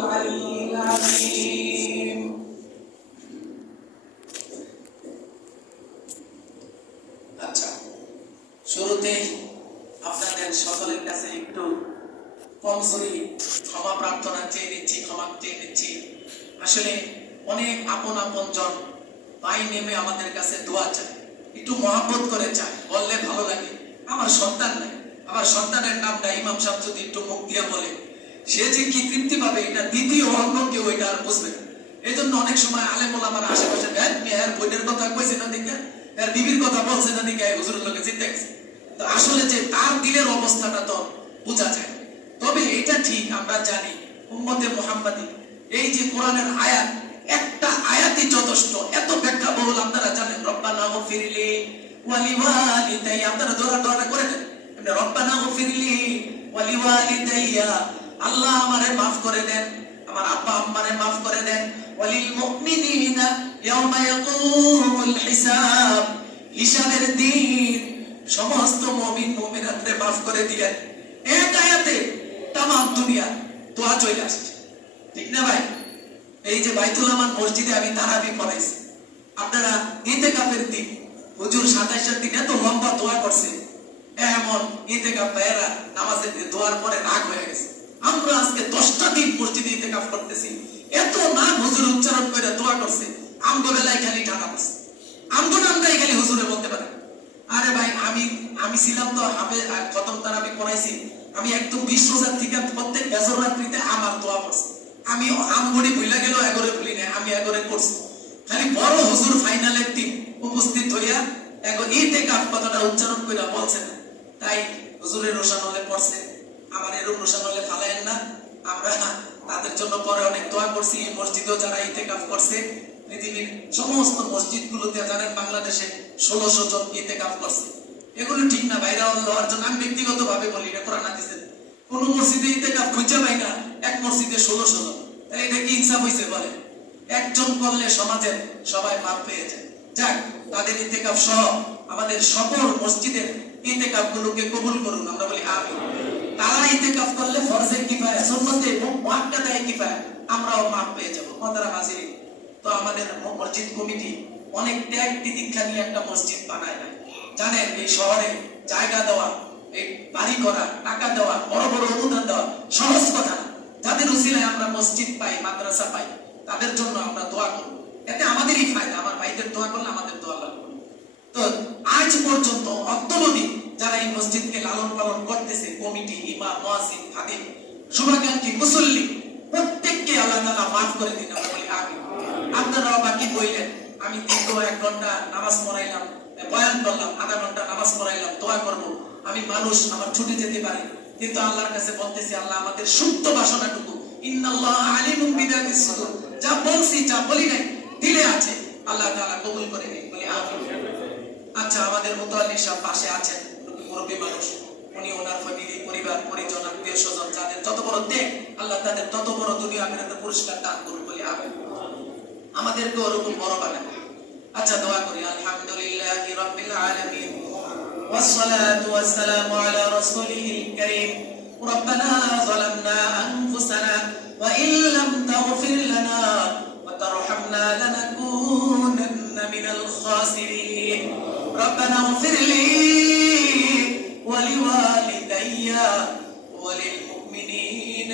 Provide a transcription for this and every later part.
العلي العظيم আচ্ছা শুরুতেই আপনাদের সকলের কাছে একটু কমজোরি ক্ষমা প্রার্থনা চেয়ে নিচ্ছি আসলে অনেক আপন জন ভাই নেমে আমাদের কাছে দোয়া চায়, একটু মহব্বত করে চায়, বললে ভালো লাগে। আমার সন্তান নাই, আমার সন্তানের নামটা ইমাম সাহেব যদি একটু মুখ দিয়ে বলে সে যে কি তৃপ্তি পাবে এটা দ্বিতীয় অন্য কেউ এটা আর বুঝবে না। এই জন্য অনেক সময় আলেম ওলামার আশেপাশে এর বইনের কথা কইছে না দিকে, এর বিবির কথা বলছে না দিকে, হুজুরের লোকে চিন্তা গেছে। তো আসলে যে তার দিলের অবস্থাটা তো বোঝা যায়। তবে এটা ঠিক আমরা জানি উম্মতে মুহাম্মাদি এই যে কোরআনের আয়াত, একটা আয়াতই যথেষ্ট, এত ব্যাখ্যা বহুল। আপনারা জানেন রব্বানা গফিরলি ওয়ালিওয়ালিদাইয়া, আপনারা দোয়া করে দেন রব্বানা গফিরলি ওয়ালিওয়ালিদাইয়া, আল্লাহ আমারে মাফ করে দেন, আমার আব্বা আম্মারে মাফ করে দেন, ওয়ালিল মুমিনিনা ইয়াওমা ইয়াকুমুল হিসাব, হিসাবের দিন সমস্ত মুমিন মুমিনাতরে মাফ করে দিলেন। এক আয়াতে তামাম দুনিয়া দোয়া চলে আসছে, ঠিক না ভাই? এই যে বাইতুল আমান মসজিদে আমি তারাবি পড়াইছি, আপনারা ইতিকাফের দিন হুজুর 27 দিন এত লম্বা দোয়া করছে, এমন ইতিকাফ ভাইয়েরা নামাজের দোয়ার পরে রাগ হয়ে গেছে। আমরা আজকে 10টা দিন মসজিদে ইতিকাফ করতেছি, এত নাম হুজুর উচ্চারণ করে দোয়া করছে, আমগো বেলায় খালি টাকা পড়ছে, আমগো নামটাই খালি হুজুরে বলতে পারে। আরে ভাই আমি ছিলাম তো খতম তারাবি পড়াইছি, আমি একদম 20 রোজার থেকে প্রত্যেক বেজর রাত্রিতে আমার দোয়া পড়ছি, আমি আমগুড়ি ভুলে গেল, এগরে ভুলি না, আমি এগরে করছি। খালি বড় হুজুর ফাইনালের দিন উপস্থিত হইয়া এখন ইতিকাফ কথাটা উচ্চারণ কইরা বলছে না, তাই হুজুরের রোশান হলে পড়ছে, আমার এরকম রোশান হলে ফালায়েন না। আমরা তাদের জন্য পরে অনেক দোয়া করছি। এই মসজিদেও যারা ইতিকাফ করছে, পৃথিবীর সমস্ত মসজিদগুলোতে জানেন বাংলাদেশে 1600 জন ইতিকাফ করছে। এগুলো ঠিক না, বাইরে হওয়ার জন্য আমি ব্যক্তিগতভাবে বলি না, কোরআন হাদিসে কোন মসজিদে ইতিকাফ খুঁজে পাই না, এক মসজিদে 1600 জন, তাহলে এটা কি ইনসাফ হইছে বলে? একজন করলে সমাজের সবাই মাপ পেয়ে যায়। যাক, তাদের ইতিকাফ সহ আমাদের সকল মসজিদের ইতিকাফ গুলোকে কবুল করুন, আমরা বলি আমিন। তারা ইতিকাফ করলে ফরজে কিফায়া, সুন্নতে এবং মুআক্কাদায়ে কিফায়া, আমরাও মাপ পেয়ে যাব। মুহতারাম হাজিরিন, তো আমাদের মসজিদ কমিটি অনেক ত্যাগ তিতিক্ষা নিয়ে একটা মসজিদ বানায় না। জানেন এই শহরে জায়গা দেওয়া, এই বাড়ি করা, টাকা দেওয়া, বড় বড় অনুদান দেওয়া সহজ কথা না। যাদের উসিলায় আমরা মসজিদ পাই, মাদ্রাসা পাই, তাদের জন্য আমরা দোয়া করব, এতে আমাদেরই ফায়দা। আমার ভাইদের দোয়া করলে আমাদের দোয়া লাগবে। তো আজ পর্যন্ত অদ্যাবধি যারা এই মসজিদকে লালন পালন করতেছে, কমিটি, ইমাম, মুয়াজ্জিন, খাদিম, শুভাকাঙ্ক্ষী, মুসল্লি, প্রত্যেককে আল্লাহ তাআলা মাফ করে দিন, আমরা বলি আমিন। আপনারাও বাকি বললেন, আমি দীর্ঘ 1 ঘন্টা নামাজ পড়াইলাম, বয়ান করলাম, আধা ঘন্টা নামাজ পড়াইলাম, দোয়া করব। আমি মানুষ, আমার ছুটে যেতে পারে, কিন্তু আল্লাহর কাছে বলতেছি, আল্লাহ আমাদের সুপ্ত বাসনাটুকু, ইন্নাল্লাহা আলিমুম বিযাতিস সুদূর, যা বলছি যা বলি নাই দিলে আছে, আল্লাহ তাআলা কবুল করে নিন, বলি আমিন। আচ্ছা, আমাদের মুতাল্লি সাহেব পাশে আছেন, মুরব্বী মানুষ, উনি ওনার ফ্যামিলি, পরিবার, পরিজন, আত্মীয় স্বজন, যাদের যত বড় দেখ, আল্লাহ তাদের তত বড় দুনিয়া আখিরাতে পুরস্কার দান করুন, বলি আমিন। আমাদেরকে ওরকম বড় বানান। আচ্ছা, দোয়া করি। আলহামদুলিল্লাহি রাব্বিল আলামিন والصلاة والسلام على رسوله الكريم ربنا ظلمنا أنفسنا وإن لم تغفر لنا وترحمنا لنكونن من الخاسرين ربنا اغفر لي ولوالدي وللمؤمنين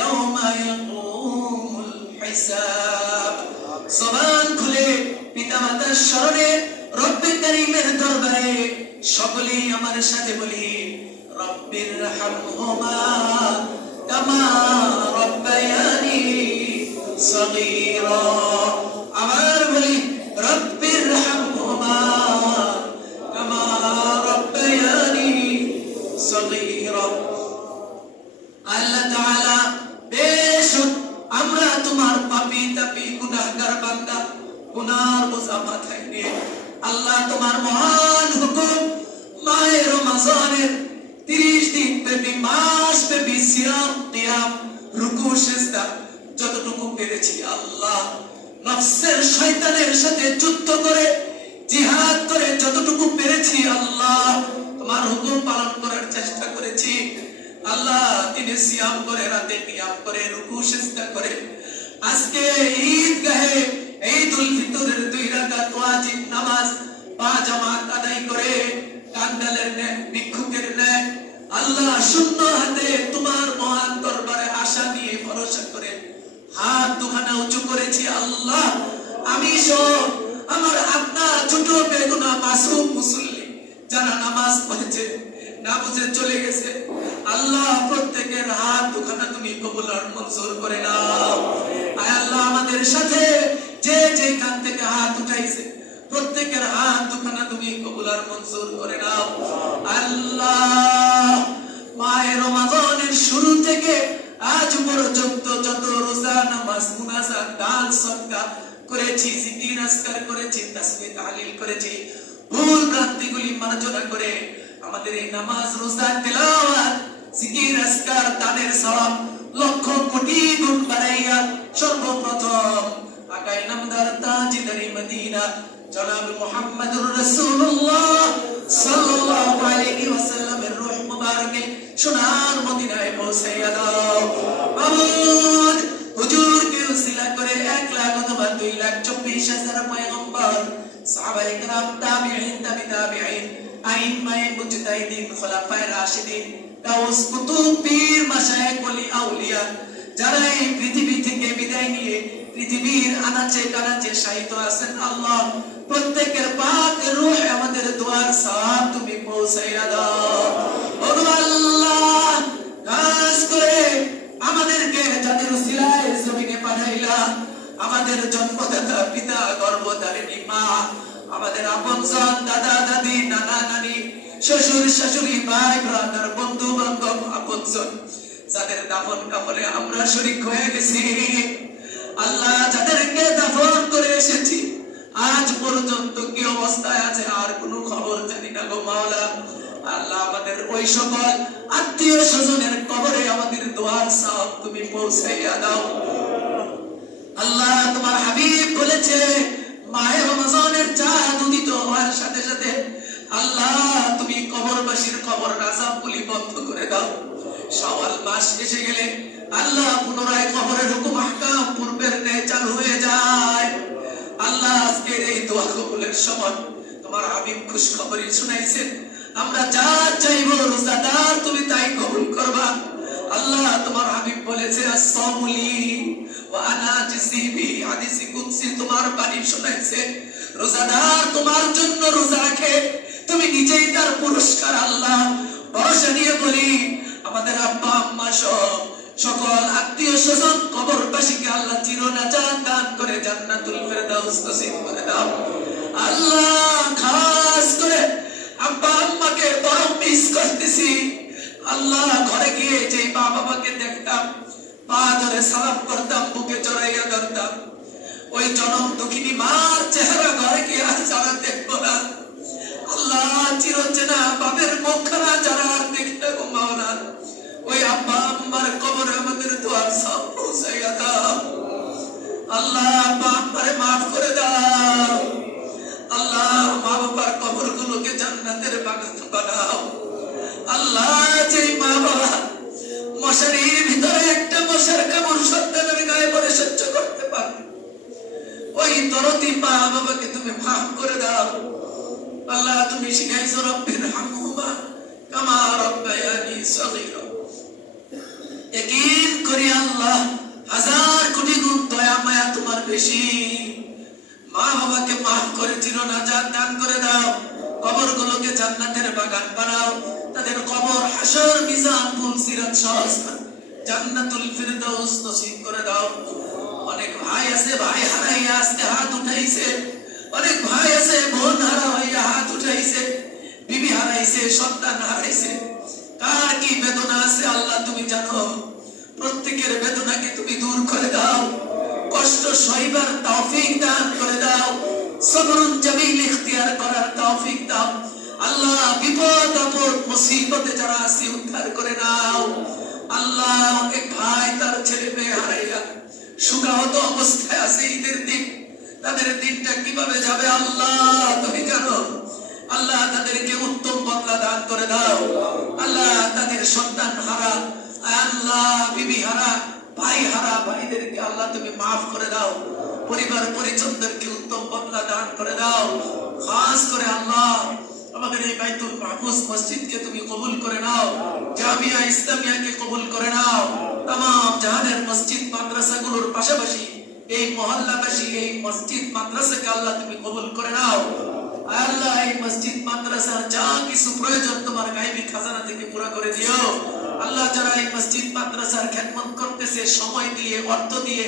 يوم يقوم الحساب زبان খুলে পিতামাতার শরণে রব্বে কারীমের দরবারে সকলেই আমার সাথে বলি রব্বির হামহুমা কামা রব্বায়ানি সগীরা। আবার বলি রব্বির হামহুমা কামা রব্বায়ানি সগীরা। আল্লাহ তাআলা, বেশক আমরা তোমার পাপী তাপী গুনাহগার বান্দা, গুনার বোঝা মাথায় নিয়ে আল্লাহ তোমার মহান হুকুম মাহে রমজানের 30 দিন ব্যাপী, মাস ব্যাপী সিয়াম, কিয়াম, রুকু, সিজদা যতটুকু পেরেছি আল্লাহ, নফসের শয়তানের সাথে যুদ্ধ করে, জিহাদ করে যতটুকু পেরেছি আল্লাহ, তোমার হুকুম পালন করার চেষ্টা করেছি। আল্লাহ দিনে সিয়াম করে, রাতে কিয়াম করে, রুকু সিজদা করে, আজকে ঈদগাহে ঈদুল ফিতরের 2 রাকাত ওয়াজিব নামাজ 5 জামাত আদায় করে কাঙ্গালের ন্যায়, ভিক্ষুকের ন্যায় আল্লাহ শূন্য হাতে তোমার মহান দরবারে আশা নিয়ে ভরসা করে হাত দুখানা উঁচু করেছি। আল্লাহ আমি সব আমার আপনার ছোট বেগুনা মাসুম মুসল্লি যারা নামাজ পড়েছে না বুঝে চলে গেছে, আল্লাহ প্রত্যেকের হাত দুখানা তুমি কবুল আর মঞ্জুর করে নাও। আয় আল্লাহ আমাদের সাথে যে যেখান থেকে হাত উঠাইছে প্রত্যেকের হাত দুখানা তুমি কবুল আর মঞ্জুর করে নাও। আল্লাহ মায়ের রমাদানের শুরু থেকে আজ পর্যন্ত যত রোজা নামাজ মুনাজাত দান সদকা করেছি, জিকির আজকার করেছি, তাসবিহ তাহলিল করেছি, ভুল ভ্রান্তিগুলি মার্জনা করে আমাদের এই নামাজ রোজা তেলাওয়াত জিকির আজকার দানের সওয়াব লক্ষ কোটি গুণ বাড়াইয়া সর্বপ্রথম আকাই নামদার তাজদারি মদিনা জনাব মুহাম্মদুর রাসূলুল্লাহ সাল্লাল্লাহু আলাইহি ওয়াসাল্লামের রূহ মুবারকে সোনার মদিনায় পৌঁছাইয়া দাও। মাবুদ হুজুরকে উসিলা করে 1 লাখ অথবা 2,24,000 পয়গম্বর সাহাবায়ে কেরাম তাবিঈন তাবিঈন আইম্মায়ে মুজতাহিদিন খোলাফায়ে রাশিদিন গাউস কুতুব পীর মাশায়েখ ওলি আউলিয়া যারা এই পৃথিবী থেকে বিদায় নিয়ে পৃথিবীর আনাচে কানাচে শায়িত আছেন, আল্লাহ প্রত্যেকের পাক রূহে আমাদের দোয়ার সওয়াব তুমি পৌঁছাইয়া দাও। ও আল্লাহ খাস করে আমাদেরকে যাদের উসিলায় জমিনে পাঠাইলা, আমাদের জন্মদাতা পিতা গর্ভধারিণী মা, আমাদের আপনজন দাদা দাদি নানা নানি শ্বশুর শাশুড়ি ভাই ব্রাদার বন্ধু বান্ধব আপনজন যাদের দাফন কাফনে আমরা শরীক হয়ে গেছি, আল্লাহ যাদেরকে দাফন করে এসেছি আজ পর্যন্ত কি অবস্থায় আছে আর কোনো খবর জানি না গো মাওলা। আল্লাহ আমাদের ওই সকল আত্মীয় স্বজনের কবরে আমাদের দোয়ার সওয়াব তুমি পৌঁছাইয়া দাও। আল্লাহ তোমার হাবিব বলেছে মাহে রমজানের চাঁদ উদিত হওয়ার সাথে সাথে আল্লাহ তুমি কবরবাসীর কবর আযাব গুলি বন্ধ করে দাও। শাওয়াল মাস এসে গেলে আল্লাহ পুনরায় কবরের হুকুম আহকাম পূর্বের ন্যায় চালু হয়ে যায়। আল্লাহ আজকের এই দোয়া কবুলের সময় তোমার হাবিব খুশখবরি শুনাইছেন, আমরা যা চাইবো রোজাদার তুমি তাই কবুল করবা। আল্লাহ তোমার হাবিব বলেছে as-সাওমুলি ওয়া আনা আজজি বিহি, হাদিসে কুদসি তোমার বাণী শুনাইছে, রোজাদার তোমার জন্য রোজা রাখে তুমি নিজেই তার পুরস্কার। আল্লাহ ভরসা নিয়ে বলি আমাদের আব্বা আম্মা সহ সকল আত্মীয় স্বজন কবরবাসীকে আল্লাহ চিরনাজাত দান করে জান্নাতুল ফেরদাউস নসিব করে দাও। আল্লাহ খাস করে আব্বা আম্মাকে বড় মিস করতেছি। আল্লাহ ঘরে গিয়ে যে মা বাবাকে দেখতাম পা ধরে সালাম করতাম, বুকে জড়াইয়া ধরতাম, ওই জনম দুঃখিনী মার চেহারা ঘরে গিয়ে আজ যারা দেখবো না। আল্লাহ চিরচেনা বাপের মুখখানা যারা আর দেখতে ঘুমাও না, ওই আব্বা আম্মার কবরে আমাদের দোয়ার সব পৌঁছাইয়া দাও। আল্লাহ আব্বা আম্মারে মাফ করে দাও। আল্লাহ মা বাবার কবর গুলোকে জান্নাতের বাগান বানাও। আল্লাহ যে মা বাবা মশারির ভিতরে একটা মশার কামড় সন্তানের গায়ে পড়ে সহ্য করতে পারে, ওই দরদি মা বাবাকে তুমি মাফ করে দাও। আল্লাহ তুমি শিখাইছো রব্বির হামহুমা কামা রাব্বায়ানি সগীরা, ইয়াকিন করি আল্লাহ হাজার কোটি গুণ দয়া মায়া তোমার বেশি। মা বাবাকে মাফ করে চিরনাজাত দান করে দাও, কবরগুলোকে জান্নাতের বাগান বানাও, তাদের কবর হাসর মিজান পুলসিরাত সহজ জান্নাতুল ফিরদাউস নসিব করে দাও। অনেক ভাই আছে ভাই হারাইয়া আজকে হাত উঠাইছে, অনেক ভাই আছে বোন হারা হইয়া হাত উঠাইছে, বিবি হারাইছে, সন্তান হারাইছে, কার কি বেদনা আছে আল্লাহ তুমি জানো। প্রত্যেকের বেদনাকে তুমি দূর করে দাও, কষ্ট সইবার তৌফিক দান করে দাও, সবরুন জামিল ইখতিয়ার করার তৌফিক দাও। আল্লাহ বিপদ আপদ মুসিবতে যারা আছে উদ্ধার করে নাও। আল্লাহ এক ভাই তার ছেলে মেয়ে হারাইয়া সুখাহত অবস্থায় আছে, ঈদের দিন তাদের দিনটা কিভাবে যাবে আল্লাহ তুমি জানো। আল্লাহ তাদেরকে উত্তম বদলা দান করে দাও। আল্লাহ তাদের সন্তান হারা, আল্লাহ বিবি হারা, ভাই হারা ভাইদেরকে আল্লাহ তুমি মাফ করে দাও। পরিবার পরিজনদেরকে উত্তম বদলা দান করে দাও। খাস করে আল্লাহ আমাদের এই বাইতুল মাহফুজ মসজিদকে তুমি কবুল করে নাও, জামিয়া ইসলামিয়াকে কবুল করে নাও। तमाम জাহানের মসজিদ মাদ্রাসাগুলোর পাশাপাশি এই মহল্লাবাসী এই মসজিদ মাদ্রাসাকে আল্লাহ তুমি কবুল করে নাও। আল্লাহ এই মসজিদ মাদ্রাসার যা কিছু প্রয়োজন তোমার গায়বী খাজানা থেকে পুরো করে দিও। আল্লাহ যারা এই মসজিদ মাদ্রাসার খেদমত করতেছে সময় দিয়ে, অর্থ দিয়ে,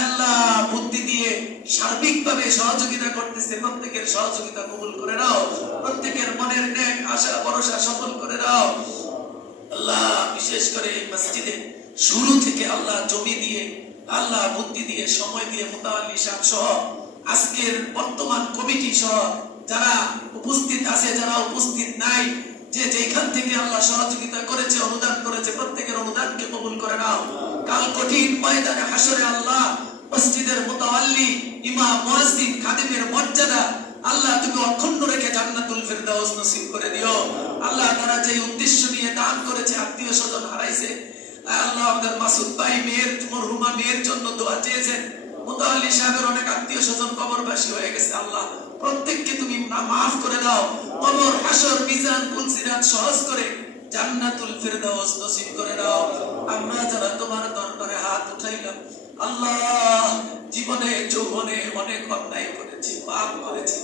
আল্লাহ বুদ্ধি দিয়ে সার্বিকভাবে সহযোগিতা করতেছে, প্রত্যেকের সহযোগিতা কবুল করে নাও। প্রত্যেকের মনের নেক আশা ভরসা সফল করে দাও। আল্লাহ বিশেষ করে এই মসজিদে শুরু থেকে আল্লাহ জমি দিয়ে, আল্লাহ বুদ্ধি দিয়ে, সময় দিয়ে মুতাওয়াল্লি সাহেব সহ আজকের বর্তমান কমিটি সহ যারা উপস্থিত আছে, যারা উপস্থিত নাই, যে যেখান থেকে আল্লাহ সহযোগিতা করেছে, অনুদান করেছে, প্রত্যেকের অনুদানকে কবুল করে নাও। কাল কঠিন ময়দানে হাসরে আল্লাহ মসজিদের মুতাওয়াল্লি, ইমাম, মুয়াজ্জিন, খাদেমের মর্যাদা আল্লাহ তুমি অক্ষুণ্ণ রেখে জান্নাতুল ফিরদাউস নসিব করে দিও। আল্লাহ তারা যে উদ্দেশ্য নিয়ে দান করেছে, আত্মীয় স্বজন হারাইছে, আল্লাহ আমাদের মাসুদ ভাই মেয়ের, মরহুমা মেয়ের জন্য দোয়া চেয়েছেন, মুতাওয়াল্লি সাহেবের অনেক আত্মীয় স্বজন কবরবাসী হয়ে গেছে, আল্লাহ প্রত্যেককে তুমি মাফ করে দাও। কবর, হাসর, মিজান, পুলসিরাত সহজ করে জান্নাতুল ফিরদাউস নসিব করে দাও। আমরা যারা তোমার দরবারে হাত উঠাইলাম আল্লাহ, জীবনে যৌবনে অনেক অন্যায় করেছি, পাপ করেছি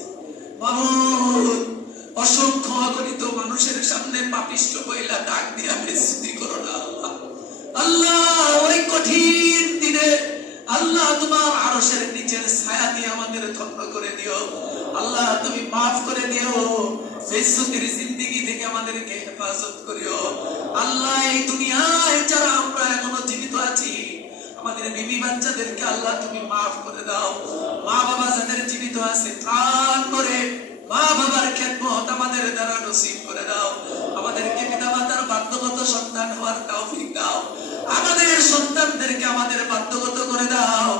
মামুদ, অসংখ্য অগণিত মানুষের সামনে পাপিষ্ঠ কইলা ডাক দিয়া বেইজ্জতি করো না আল্লাহ। আল্লাহ ওই কঠিন দিনে আল্লাহ তোমার আরশের নিচের ছায়া দিয়ে আমাদের ধন্য করে দিও। আল্লাহ তুমি মাফ করে দিও, বেইজ্জতির জিন্দেগি থেকে আমাদেরকে হেফাজত করিও। আল্লাহ এই দুনিয়ায় যারা আমরা এখনো জীবিত আছি, আমাদের বিবি বাচ্চাদেরকে আল্লাহ তুমি মাফ করে দাও। মা বাবা যাদের জীবিত আছে প্রাণ করে মা বাবার খেদমত আমাদের দ্বারা নসিব করে দাও। আমাদেরকে পিতামাতার বাধ্যগত সন্তান হওয়ার তৌফিক দাও। আমাদের সন্তানদেরকে আমাদের বাধ্যগত করে দাও,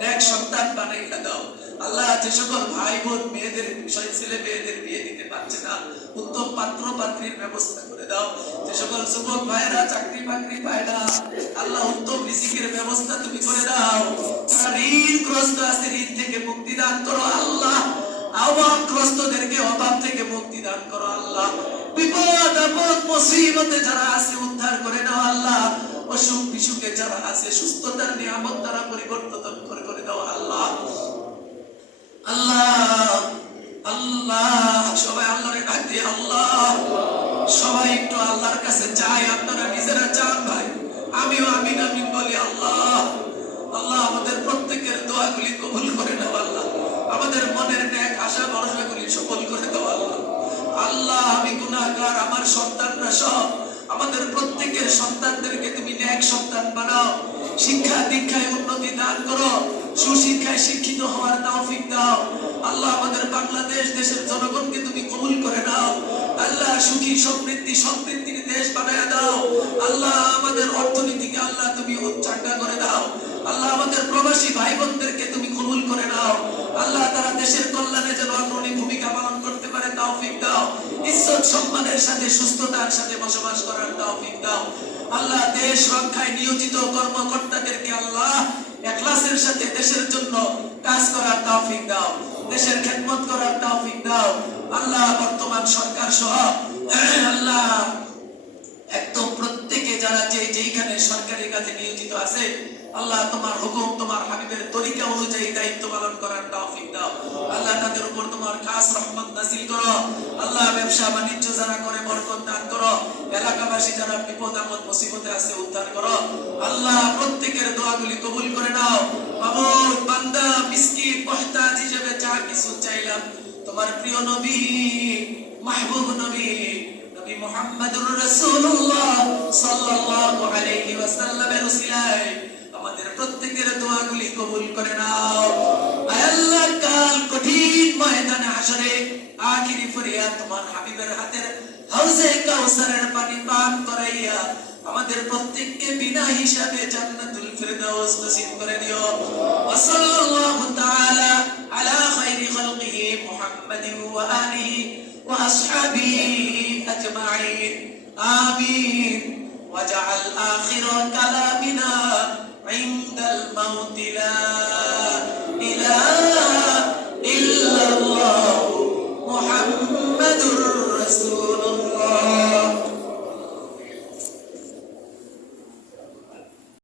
নেক সন্তান বানাইয়া দাও। আল্লাহ যে সকল ভাই বোন মেয়েদের বিষয়, ছেলে মেয়েদের বিয়ে দিতে পারছে না, উত্তম পাত্র পাত্রীর ব্যবস্থা করে দাও। যে সকল যুবক ভাইরা চাকরি বাকরি পায় না, আল্লাহ উত্তম রিজিকের ব্যবস্থা তুমি করে দাও। যারা ঋণগ্রস্ত আছে ঋণ থেকে মুক্তি দান করো আল্লাহ। অভাবগ্রস্তদেরকে অভাব থেকে মুক্তি দান করো আল্লাহ। বিপদ আপদ মুসিবতে যারা আছে উদ্ধার করে দাও আল্লাহ। অসুখ বিসুখে যারা আছে সুস্থতার নিয়ামত দ্বারা পরিবর্তন করে দাও আল্লাহ। আল্লাহ আল্লাহ সবাই আল্লাহরে ডাক দিয়ে আল্লাহ, সবাই একটু আল্লাহর কাছে চাই। আপনারা নিজেরা চান ভাই, আমিও আমিন আমিন বলি। আল্লাহ আল্লাহ আমাদের প্রত্যেকের দোয়াগুলি কবুল করে নাও আল্লাহ। আমাদের মনের নেক আশা ভরসাগুলি সফল করে দাও আল্লাহ। আল্লাহ আমি গুনাহগার, আমার সন্তানরা সব, আমাদের প্রত্যেকের সন্তানদেরকে তুমি নেক সন্তান বানাও। শিক্ষা দীক্ষায় উন্নতি দান করো, সুশিক্ষায় শিক্ষিত হওয়ার তৌফিক দাও আল্লাহ। আমাদের বাংলাদেশ দেশের জনগণকে তুমি কবুল করে নাও আল্লাহ। সুখী সমৃদ্ধি সমৃদ্ধির দেশ বানায় দাও আল্লাহ। আমাদের অর্থনীতিকে আল্লাহ তুমি উচ্চাঙ্গা করে দাও আল্লাহ। আমাদের প্রবাসী ভাই বোনদেরকে তুমি কবুল করে নাও আল্লাহ। তারা দেশের কল্যাণে যেন অগ্রণী ভূমিকা পালন করতে পারে তৌফিক দাও। ইজ্জত সম্মানের সাথে সুস্থতার সাথে বসবাস করার তৌফিক দাও আল্লাহ। দেশ রক্ষায় নিয়োজিত কর্মকর্তাদেরকে আল্লাহ ইখলাসের সাথে দেশের জন্য কাজ করার তৌফিক দাও, দেশের খেদমত করার তৌফিক দাও আল্লাহ। বর্তমান সরকার সহ আল্লাহ একদম প্রত্যেকে যারা যেইখানে সরকারি কাজে নিয়োজিত আছে আল্লাহ, তোমার হুকুম তোমার হাবিবের তরিকা অনুযায়ী দায়িত্ব পালন করার তৌফিক দাও আল্লাহ। তাদের উপর তোমার খাস রহমত নাযিল করো আল্লাহ। ব্যবসা বাণিজ্য যারা করে বরকত দান করো। এলাকাবাসী যারা বিপদ আপদ মুসিবতে আছে উদ্ধার করো আল্লাহ। প্রত্যেকের দোয়াগুলি কবুল করে নাও মাবুদ। বান্দা মিসকিন মুহতাজ হিসেবে যা কিছু চাইলাম তোমার প্রিয় নবী মাহবুব নবী নবী মুহাম্মদুর রাসূলুল্লাহ সাল্লাল্লাহু আলাইহি ওয়াসাল্লামের উসিলায় আমাদের প্রত্যেকের দোয়াগুলি কবুল করে নাও আল্লাহ। কাল কঠিন ময়দানে হাসরে আখিরি ফরিয়াদ তোমার হাবিবের হাতের হাউজে কাউসারের পানি পান করাইয়া আমাদের প্রত্যেককে বিনা হিসাবে জান্নাতুল ফিরদাউস নসিব করে দিও। ওয়া সাল্লাল্লাহু তাআলা আলা খায়রি খালকিহি মুহাম্মাদিন ওয়া আলিহি وأصحابه أجمعين آمين واجعل آخر كلامنا عند الموت لا